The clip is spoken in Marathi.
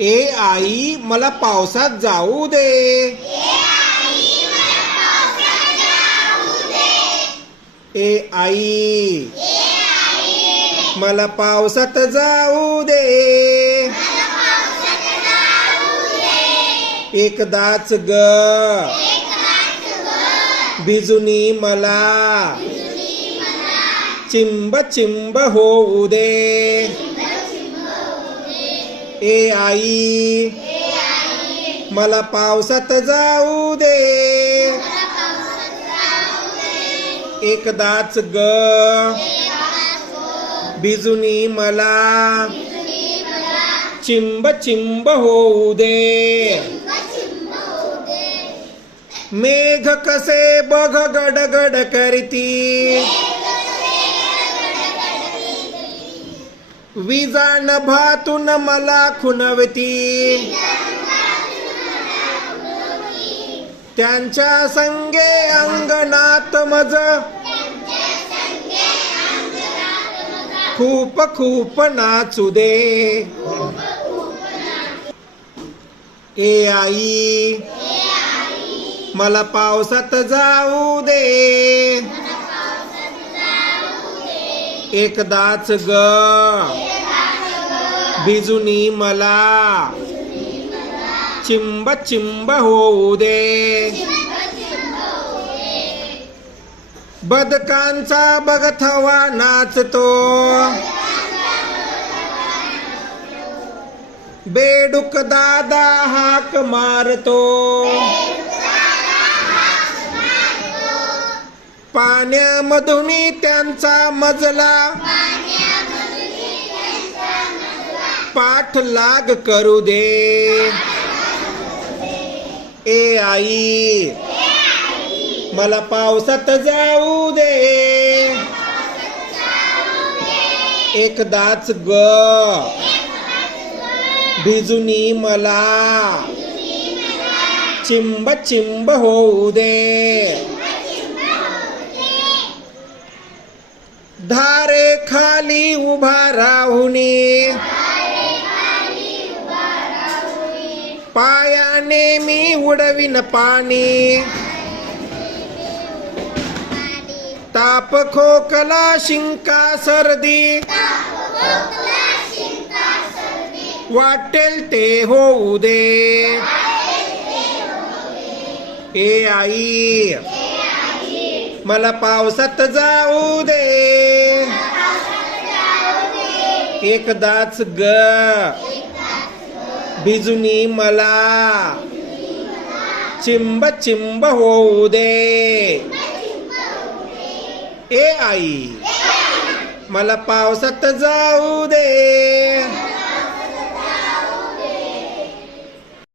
ए आई मला पावसात जाऊ दे. ए आई मला पावसात जाऊ दे. एकदाच ग. बिजुनी मला चिंब चिंब होऊ दे. ए आई मला पावसात जाऊ दे. एकदाच ग. बिजुनी मला चिंब चिंब होऊ दे. मेघ कसे बघ गडगड करती. विजा नभातून मला खुणवती त्यांच्या संगे अंगणात मज. खूप खूप नाचू दे. ए आई मला पावसात जाऊ दे. एकदाच ग. बिजुनी मला. चिंब चिंब होऊ दे. बदकांचा बगथवा नाचतो. बेडुक दादा हाक मारतो. पाण्यामधून त्यांचा मजला. पाठ लाग करू दे. ए आई मला पावसात जाऊ दे. एकदाच ग. भिजुनी मला. चिंब चिंब होऊ दे. उभा राहुनी पायाने मी उडविन पाणी. ताप खोकला शिंका सर्दी. वाटेल ते होऊ दे. ए आई मला पावसात जाऊ दे. एकदाच ग. भिजुनी मला. चिंब चिंब होऊ दे. ए आई मला पावसात जाऊ दे.